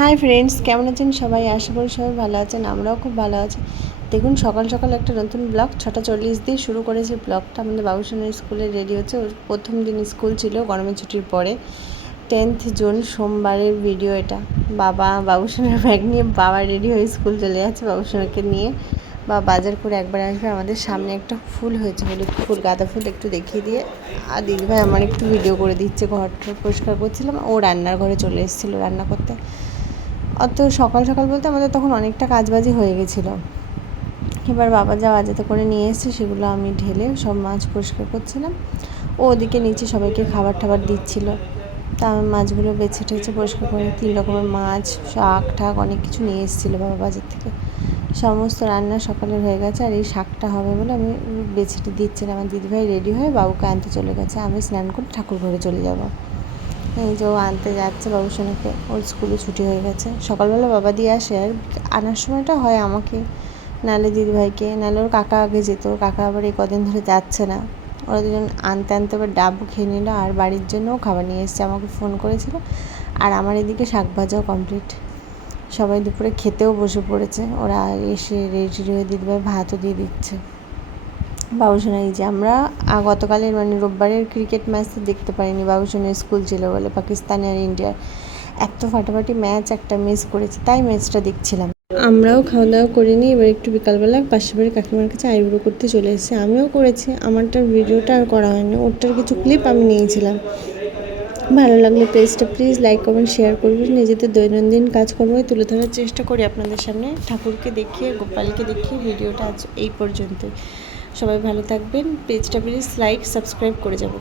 Hi friends কেমন আছেন সবাই? আশা করি সবাই ভালো আছেন, আমরাও খুব ভালো আছি। দেখুন, সকাল সকাল একটা নতুন ব্লগ, ছটা চল্লিশ দিয়ে শুরু করেছি ব্লগটা। আমাদের বাবুসোনার স্কুলে রেডি হচ্ছে, ওর প্রথম দিন স্কুল ছিল, গরমের ছুটির পরে। টেন্থ জুন, সোমবারের ভিডিও এটা। বাবা, বাবুসোনার ব্যাগ নিয়ে বাবা রেডি হয়ে স্কুল চলে যাচ্ছে বাবুসোনাকে নিয়ে। বা বাজার করে একবার আসবে, আমাদের সামনে একটা ফুল হয়েছে, হলুদ ফুল, গাঁদা ফুল, একটু দেখিয়ে দিয়ে। আর দিদিভাই আমার একটু ভিডিও করে দিচ্ছে, ঘরটা পরিষ্কার করছিলাম, ও রান্নার ঘরে চলে এসেছিল রান্না করতে। অত সকাল সকাল বলতে আমাদের তখন অনেকটা কাজবাজি হয়ে গেছিল। এবার বাবা যা বাজাতে করে নিয়ে এসছে সেগুলো আমি ঢেলে সব মাছ পরিষ্কার করছিলাম। ও ওদিকে নিচে সবাইকে খাবার টাবার দিচ্ছিল। তা আমি মাছগুলো বেছে টেছে পরিষ্কার করে তিন রকমের মাছ, শাক, ঠাক অনেক কিছু নিয়ে এসেছিল বাবা বাজার থেকে। সমস্ত রান্না সকালের হয়ে গেছে আর এই শাকটা হবে বলে আমি বেছেটি দিচ্ছিলাম। আমার দিদিভাই রেডি হয়ে বাবুকে আনতে চলে গেছে। আমি স্নান করে ঠাকুর ঘরে চলে যাব। এই যে ও আনতে যাচ্ছে বাবু সোনাকে ওর স্কুলে ছুটি হয়ে গেছে। সকালবেলা বাবা দিয়ে আসে আর আনার সময়টা হয় আমাকে নাহলে দিদিভাইকে। নাহলে ওর কাকা আগে যেত। কাকা আবার এই কদিন ধরে যাচ্ছে না। ওরা দুজন আনতে আনতে এবার ডাব খেয়ে নিল আর বাড়ির জন্যও খাবার নিয়ে এসছে। আমাকে ফোন করেছিল। আর আমার এদিকে শাক ভাজাও কমপ্লিট। সবাই দুপুরে খেতেও বসে পড়েছে। ওরা এসে রেডি হয়ে দিদিভাই ভাতও দিয়ে দিচ্ছে। বাবুসোনা এই যে আমরা গতকালের মানে রোববারের ক্রিকেট ম্যাচ তো দেখতে পারিনি বাবুসোনার স্কুল ছিল বলে, পাকিস্তান আর ইন্ডিয়ার। এত ফাটাফাটি ম্যাচ একটা মিস করেছি, তাই ম্যাচটা দেখছিলাম। আমরাও খাওয়া দাওয়া করিনি, এবার একটু বিকালবেলা পাশের বাড়ির কাকিমার কাছে আইব্রো করতে চলে এসেছি, আমিও করেছি আমারটার ভিডিওটা আর করা হয়নি, ওরটার কিছু ক্লিপ আমি নিয়েছিলাম। ভালো লাগলে পেজটা প্লিজ লাইক কমেন্ট শেয়ার করবেন, নিজেদের দৈনন্দিন কাজকর্মই তুলে ধরার চেষ্টা করি আপনাদের সামনে, ঠাকুরকে দেখিয়ে, গোপালকে দেখিয়ে, ভিডিওটা আজ এই পর্যন্তই। সবাই ভালো থাকবেন। পেজটা প্লিজ লাইক সাবস্ক্রাইব করে যাবেন।